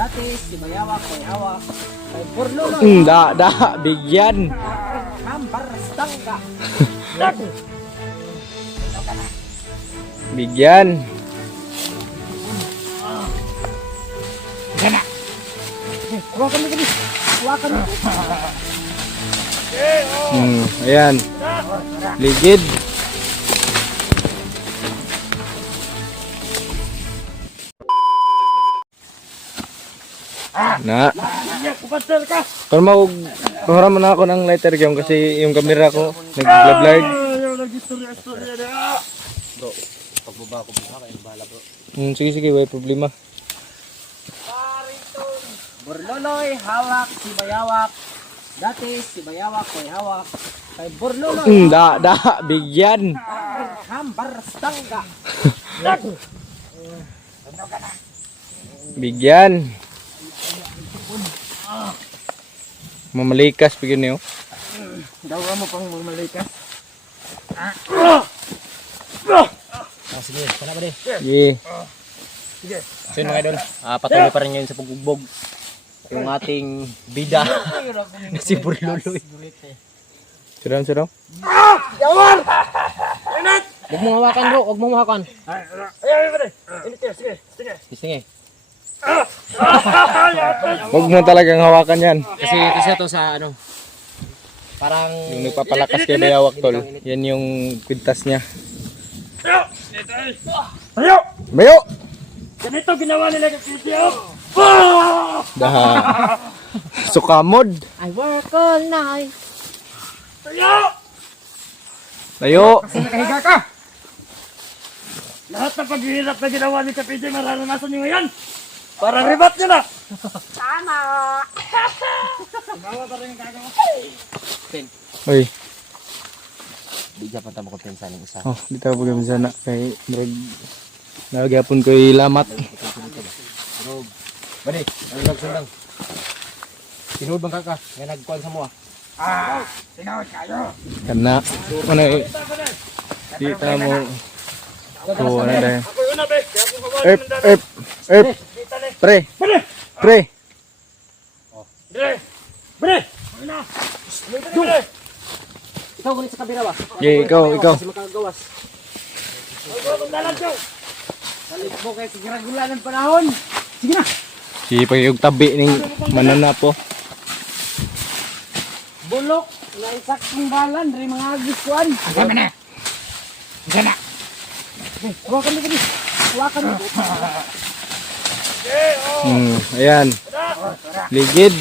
Dati si Bayawak may hawak. Kay Burlulo. Bigyan. Hambar stangga. Bigyan. Gana. Hawakan mo gani. Hawakan mo. Ayan. Ligid. Na. Pero kuha mo na ako ng lighter game kasi yung camera ko nag-blurred. Bro, pagbaba ko buka kayo bahala bro. Sige, may problema. Burluloy hawak si Bayawak. Dati si Bayawak may hawak. Kay Burluloy. Bigyan. Hambar stangga. Bigyan. Mamalikas bigyan niyo. Daw mo pang mamalikas. Sige, sana ba di? Sige. So yun mga idol, patuloy pa rin ngayon sa pagbugbog yung ating bida na si Burluloy. Sirang. Huwag mong hawakan bro, huwag mong hawakan. Sige. Huwag mo talagang hawakan yan. Kasi to sa ano, parang Yung nagpapalakas kay Bayawak tol. Yan yung kwintas niya. Bayo! Ganito ginawa nila kay PTO. Daha. Sukamod. I work all night. Layo. Kasi nakahiga ka. Lahat ng paghihirap na ginawa ni Kapitay, mararanasan niyo ngayon. Para ribat niyo na. Tama. Bawa pa rin yung gagawa. Uy. bigyan pa tamo ko pinsan ng isa. Oh, di tayo pagkamin sana. Kay Murag. Nalagapon ko ilamat. Bro, bali, ang nagsundang. Tinuod bang kaka? May nagkuhan sa mo ah. Tinood kayo. Kana. Ano eh. Di ta mo. So, ano dahil. Ako yun na, be. Erp. Pre. Pre. Bre. Bre. Ano? Bre. Ikaw gulit sa kabila ba? Yeah, ikaw. Kasi makagawas. Balik mo kayo sa giragulan ng panahon. Sige na. Si pagkayog tabi ng manana po. Bulok. Naisak ng balan. Dari mga agisuan. Agama na. Agama na. Hawakan mo kami. Hawakan mo. Ayan. Ligid.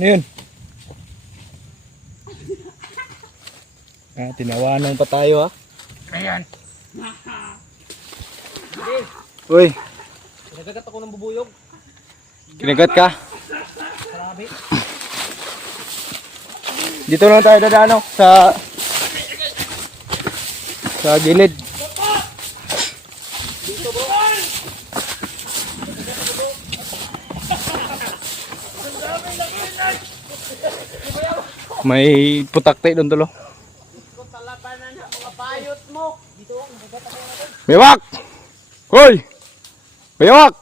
Ayun. Tinawanan pa tayo ha. Ayan. Uy, Nagagat ako ng bubuyog. kinagat ka? Grabe. Dito lang tayo dadaan sa gilid. May putakte doon tulo. Talabanan ng mga bayot mo. Dito ang nagat ako natin. Bayawak! Hoy! Bayawak!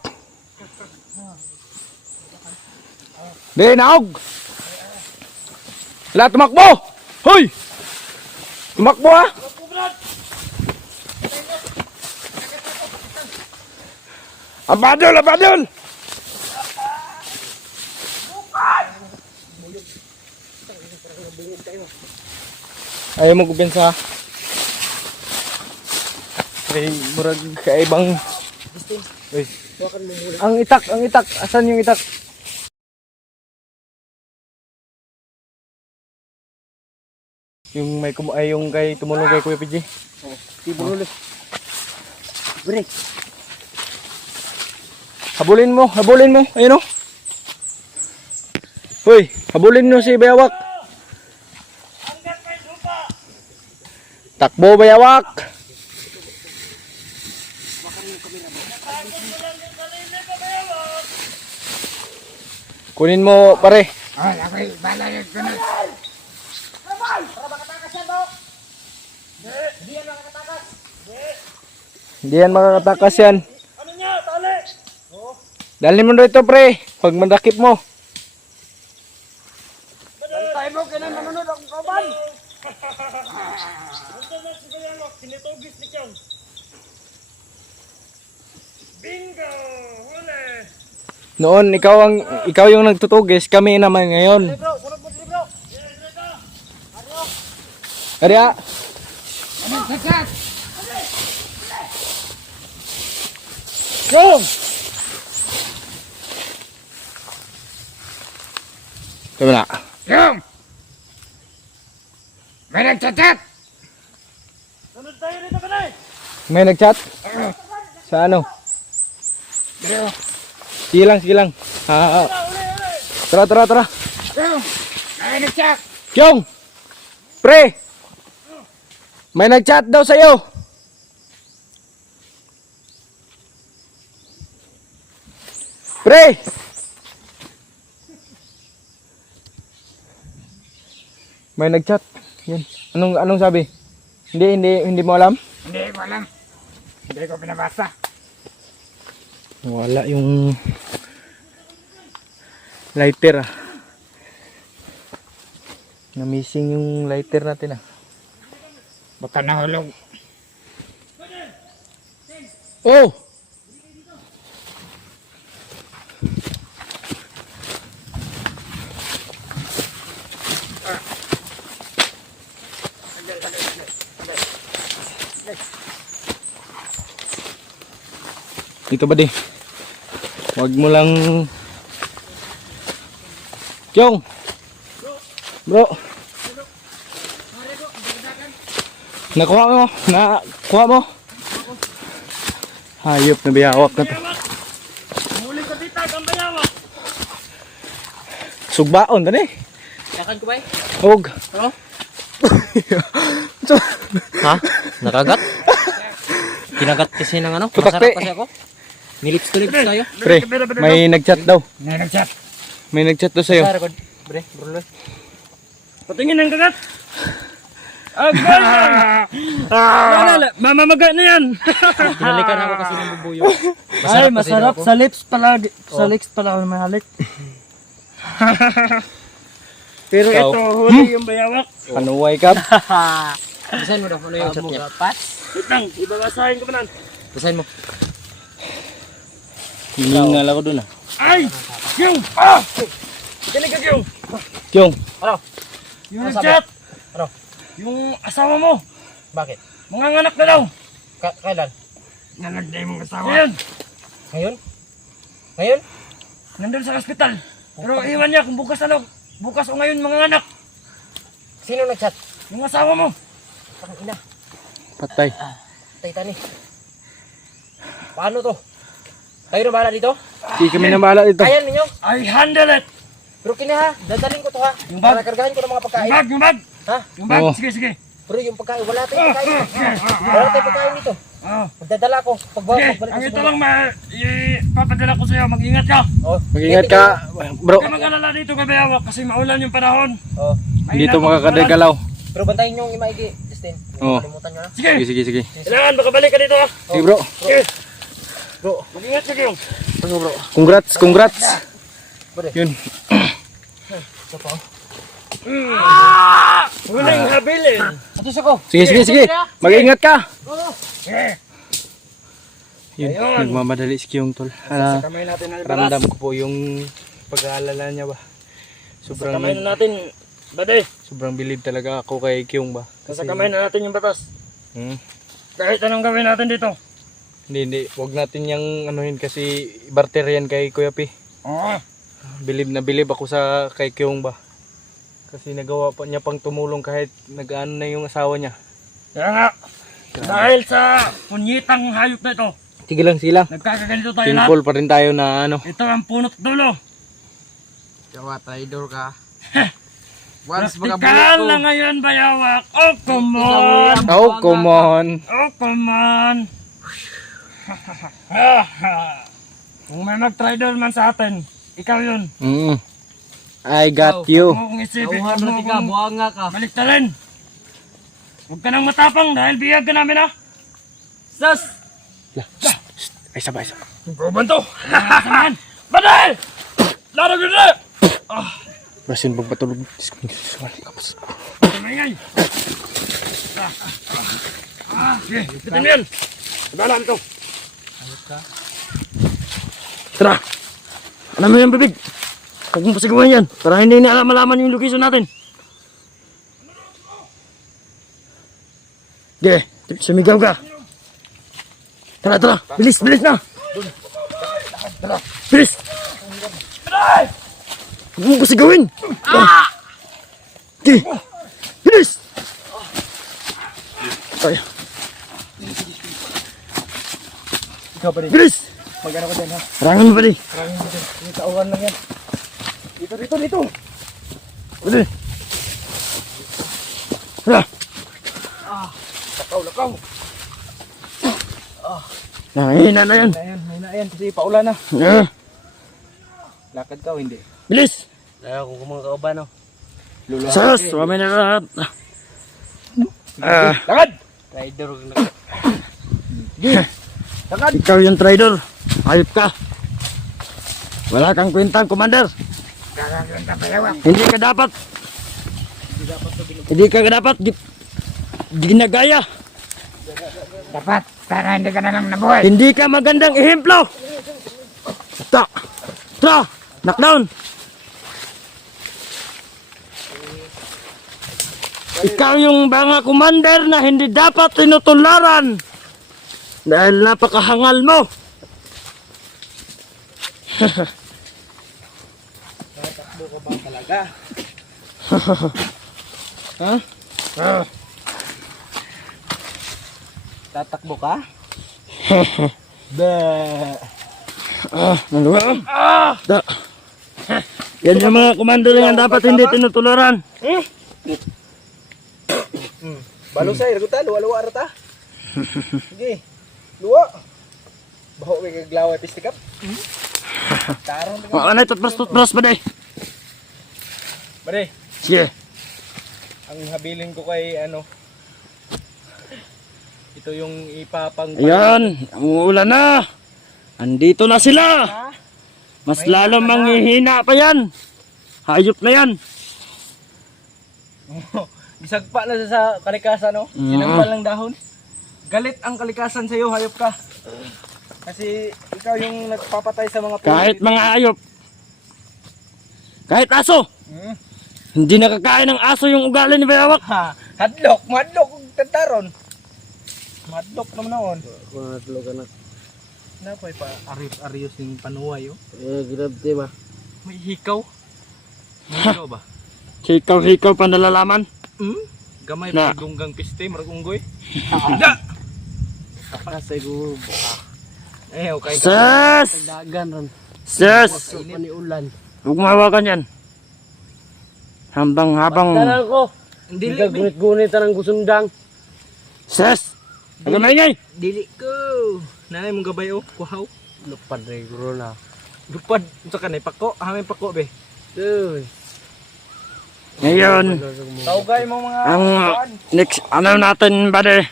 Di, naog! Wala, tumakbo! Hoy! Tumakbo ha! Abadol! Abadol! Ayaw mo kubensa. Ay, murag kaibang. Uy. Ang itak. Asan yung itak? Yung may yung kay tumulong kay Kuya PJ. Si Brulo. Bre. Habulin mo. Ayun o. Hoy, habulin mo si Bayawak. Takbo Bayawak. Kunin mo pare. Ay, ako'y balayag ko na. Para makatakas yan, bro. Hindi yan makatakas. Hindi yan makakatakas yan. Ano niya? Tali! Dalhin mo dito pre, pag mandakip mo. Tayo mo, kailan manunod akong kaban? Sinitugis ni Kyan. Bingo! Huli! Noon ikaw yung nagtutugis, kami naman ngayon. Bro, sunod mo bro! Kaya Anong sakat? Go! Tama na. Yung! May nagchat-chat! Sunod tayo dito ka na eh! May nagchat? Sa ano? Bro! Sige lang. Tara. Yung! May nagchat! Kyong! Pre! May nagchat daw sa'yo. Pre! May nagchat. Yan. Anong sabi? Hindi mo alam? Hindi ko alam. Hindi ko pinabasa. Wala yung lighter ah. Na-missing yung lighter natin ah. Baka nahulog. Oh! Dito ba di? Huwag mo lang... Kyong! Bro! Nakuha mo? Hayop na biyawak na to. Muli ka dito, gambayawa. Sugbaon tani. Yakan ko ba eh? Huwag. Ano? Ha? Nakagat? Kinagat kasi ng ano? Putakte. Masarap kasi ako. Nilips to lips tayo. Pre, may nagchat daw. May nagchat. May nagchat daw sa'yo. Record. Bre, bruloy. Patingin ang kagat. Agad! Mamamaga na yan! Hinalikan ako kasi ng bubuyo. Ay, masarap kasi sa lips pala. Sa lips pala ako may halik. Pero Ikaw. ito, huli yung bayawak. Panuway ka. Basahin mo daw. Ano yung chat niya? Itang, ibabasahin ko pa nan. Basahin mo. Hiningal ako dun ah. Ay! Yung! Ah! Kinig ka yung! Kyong, Ano? Yung Ano nagchat! Ano? Yung asawa mo! Bakit? Mga anak na daw! Kailan? Nanag na yung asawa. Ayan! Ngayon? Ngayon? Nandun sa ospital. Pero iwan niya kung bukas ano. Bukas o ngayon mga anak. Sino nag-chat? Yung asawa mo. Ang ina. patay. Titani. Paano to? Tayo na bahala dito? Hindi kami na bahala dito. Ayan ninyo. I handle it! Pero kina ha, dadaling ko to ha. Yung bag? Para kargahin ko ng mga pagkain. Yung bag! Ha? Yung bag! Oo. Sige, sige. Pero yung pagkain, wala tayong pagkain. Wala tayong pagkain dito. Oh. Magdadala ko. Sige, Pagbalik ko ang sa ito baba. lang ipapadala ko sa'yo. Mag-ingat ka. Oh. Mag-ingat ka, bro. Huwag ka mag-alala dito Bayawak kasi maulan yung panahon. Oh. Dito makakadagalaw. Pero bantayin nyo yung imaigi, Justin. Oo. Kalimutan nyo na. Sige, Sige. kailangan makabalik ka dito ha. Sige bro. Sige. Bro. Mag-ingat ka kayo. Bro. Congrats. Bro. Yun. Ito pa. Huling habilin. Atis ako. Sige. Mag-ingat ka. Sige. Yun, Ayun. nagmamadali si Kyong tol. Sa kamay natin ang Ramdam ko po yung pag-aalala niya ba. Sa kamay Sobrang na natin. Bade, bilib talaga ako kay Kyong ba. sa kamay na natin yung batas. Hmm. Kahit anong gawin natin dito. Hindi. Huwag natin yung anuhin kasi barter yan kay Kuya P. Oo. Bilib na bilib ako sa kay Kyong ba. Kasi nagawa pa niya pang tumulong kahit nag-ano na yung asawa niya. Kaya nga, dahil sa punyitang hayop na ito, Sige lang. nagkakaganito tayo lahat. Thankful pa rin tayo na ano. Ito ang punot dulo. Jawa, traidor ka. Praktikal na ngayon, Bayawak. Oh, come on. Oh, come on. Oh, come on. Kung may mag-traitor man sa atin, ikaw yun. I got you. Huwag mong isipin, huwag mo akong baliktarin. Huwag ka nang matapang dahil biyag ka namin ha. Sus! Ay, sabay, sabay. Banto! Samahan! Badal! Laro ganda! Basin bang patulog. Tumingay! Sige, pitin mo yan! Balaan to! Tara! Ano mo yan, bibig? Huwag mong pasigawan yan. Para hindi na malaman yung location natin. Sige, sumigaw ka. Tara, tara. Bilis, bilis na. Bilis. Huwag mong pasigawin. Sige, bilis. Ay. Ikaw pa rin. Bilis. Mag-ano ko din ha. Harangan mo pa di. Maraming ko din. Yung tauhan lang yan. Dito. Pwede. Tara. Lakaw. Nangihina na yan. May na yan. Kasi paulan na. Lakad ka o hindi? Bilis. Kaya kung kumang kauban no. Sas, mamay na lahat. Lakad! Rider. Lakad! Ikaw yung trader. Ayop ka. Wala kang kwentang, Commander. Hindi ka dapat. Hindi ka dapat. Ginagaya. Dapat, para hindi ka na lang nabuhay. Hindi ka magandang ehemplo. Tra. Knockdown. Ikaw yung mga commander na hindi dapat tinutularan. Dahil napakahangal mo. Tatakbo ka ba talaga? Ha? Tatakbo ka? Nagawa. Da. Yan yung mga commander yang dapat hindi tinutularan. Balusay, raguta, luwa-luwa rata. Sige, luwa. Baho may kaglawa pistikap. Tarong tingnan. Ano ito? Tutbras ba day? Bare, Sige. ang habilin ko kay ano, ito yung ipapang... Ayan, umuulan na. Andito na sila. Mas lalo manghihina pa yan. Hayop na yan. Bisag pa na sa kalikasan, no? Sinampal ng dahon. Galit ang kalikasan sa'yo, hayop ka. Kasi ikaw yung nagpapatay sa mga Kahit mga hayop. Kahit aso. Hindi nakakain ng aso yung ugali ni Bayawak. Ha, hadlok, madlok, kung tantaron. Madlok naman noon. Madlok ka na. Napay pa, arios yung panuway, oh. Grabe ba? May hikaw. May hikaw ba? Hikaw pa nalalaman. Gamay Na. pa dunggang piste, marag unggoy. Da! Kasi ko, Eh, okay. Sus! dagan ron. Sus! Paniulan. Huwag mahawakan yan. Habang Tanan ko, Dili, hindi ka gunit-gunit ng gusundang. Sus! Huwag maingay! dili ko. Nanay mong gabay, oh. Kuhaw. Lupad na yung corona. Lupad. Sa kanay, pako. Hamay pako, be. Uy. Ngayon, Taugay mo mga... ang next, ano natin ba de?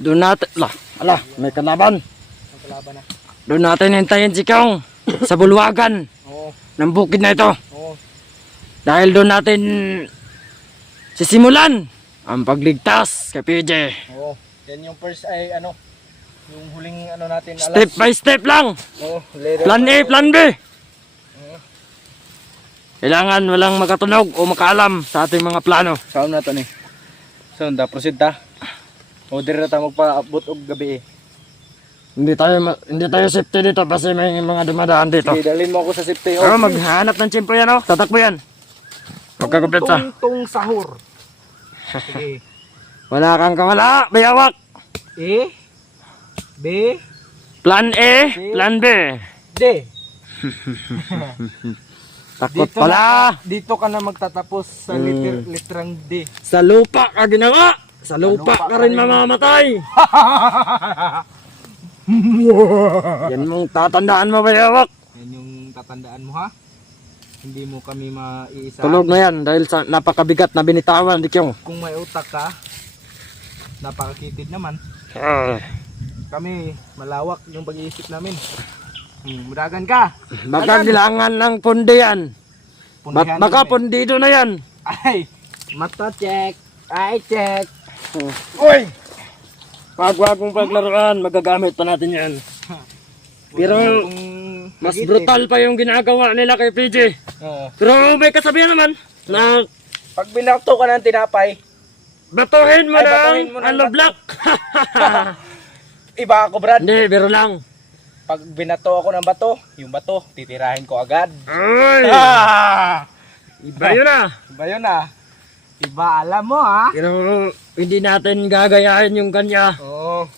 Doon natin, may kalaban. Ang kalaban na. Doon natin hintayin si Kong sa bulwagan Oo. ng bukid na ito. Oo. Dahil doon natin sisimulan ang pagligtas kay PJ. Oo. Yan yung first ay ano, yung huling ano natin alas. Step by step lang. Oo, later. Plan A, plan B. Kailangan walang makatunog o makaalam sa ating mga plano. Saan na to ni? So, proceed ta. Order na ta magpaabot og gabi eh. Hindi tayo safety dito kasi may mga dumadaan dito. Sige, dalhin mo ako sa safety. Oh, maghanap ng tiyempo yan oh. Tatakbo yan. Pagkakupit sa. Tungtong sahur. Sige. Wala kang kawala, bayawak. A. B. Plan A, plan B. D. Takot pala. Dito ka na magtatapos sa literang D. Sa lupa ka ginawa. Sa lupa ka rin mamamatay. Yan mong tatandaan mo, bayawak. Yan yung tatandaan mo ha. Hindi mo kami maiisa. Tulog na yan dahil sa napakabigat na binitawan, Dikyong. Kung may utak ka, napakakitid naman. kami malawak yung pag-iisip namin. Mudagan ka. Baka kailangan ng pundi yan. Pundihan Baka namin. pundido na yan. Ay, mata check. Ay, check. Uy! Wag mong paglaruan, magagamit pa natin yan. Pero mas brutal pa yung ginagawa nila kay PJ. Pero may kasabihan naman na Pag binakto ka ng tinapay, batuhin mo Ay, batuhin mo ng ng ano bato. block. iba ako Brad. Hindi, biro lang. Pag binato ako ng bato, yung bato, titirahin ko agad. Ay! Iba yun ah. Iba yun ah. Iba, alam mo ah. Pero hindi natin gagayahin yung kanya. Oo.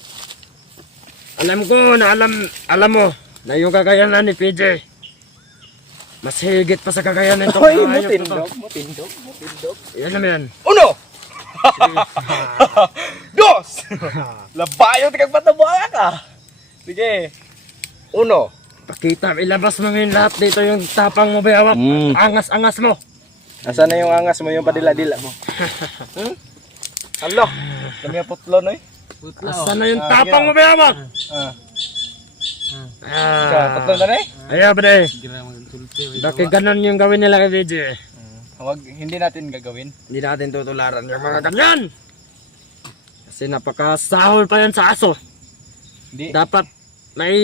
Alam ko na alam mo na yung kakayanan ni PJ mas higit pa sa kakayanan nito. Hoy, mutindog. Yan naman. Uno! Dos! Labayo, tigag patabuha ka. Sige. Uno. Pakita, ilabas mo ngayon lahat dito yung tapang mo bayawak. Angas-angas mo. Nasaan na yung angas mo, yung padila-dila mo? Alo, kami ang putlo no eh. Asan na yung tapang mo bayawak? Putlo na eh. Ayaw ba de? Bakit ganun yung gawin nila kay PJ? Hindi natin gagawin. Hindi natin tutularan yung mga ganyan. Kasi napakasahol pa yan sa aso. Hindi. Dapat may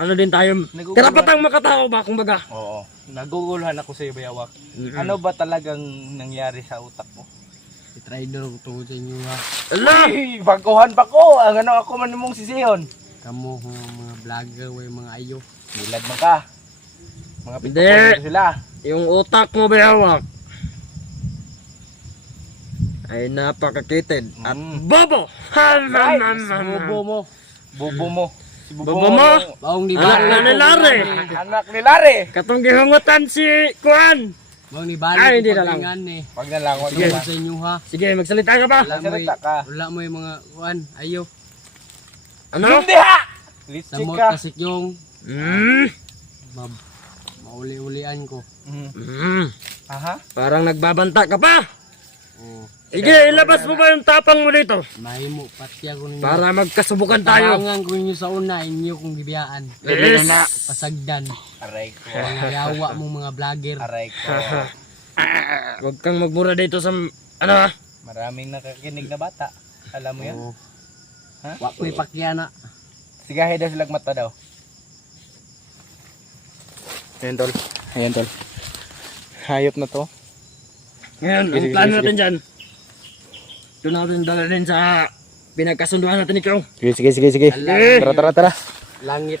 ano din tayo. Naguguluhan. Karapatang makatao ba kumbaga? Oo. Naguguluhan ako sa iyo, Bayawak. Ano ba talagang nangyari sa utak mo? I-trader ko tungkol sa inyo ha. Ala! Uy, baguhan pa ko. Ang ano ako man mong sisihon. Kamu mga vlogger way mga ayo. Bilad man ka. Mga Hindi. pito sila. Yung utak mo bayawak ay napakakitid at bobo! Bubo mo. Bubo mo. Si Bobo mo? Baong ni Anak na ni Lare! Anak ni Lare. Katong gihungutan si Kuan! Baong ni Bali. Ay, hindi na lang. Eh. Wag na lang, wag Sige. na lang. Sa inyo ha. Sige, magsalita ka pa! Magsalita ka. Wala mo yung mga kuan ayo. Ano? Hindi ha! Sa Litsik mo ka. kasik yung mauli-ulian ko. Aha. Parang nagbabanta ka pa! Oh. Sige, ilabas mo ba yung tapang mo dito? Mahimo pati ako ninyo. Para magkasubukan tayo. Tabangan ko ninyo sa una inyo kong gibiyaan. Yes! Pasagdan. Aray ko. Mga yawa mong mga vlogger. Aray ko. Huwag kang magmura dito sa ano ha? Maraming nakakinig na bata. Alam mo yan? Oh. Ha? Wa ko'y pakyana. Sigahe daw silang mata daw. Ayan tol. Ayan tol. Hayop na to. Ngayon, ang Sige, plano sige, natin dyan. Doon natin dalhin sa pinagkasunduan natin ni Chong. Sige. Alam, Tara. langit.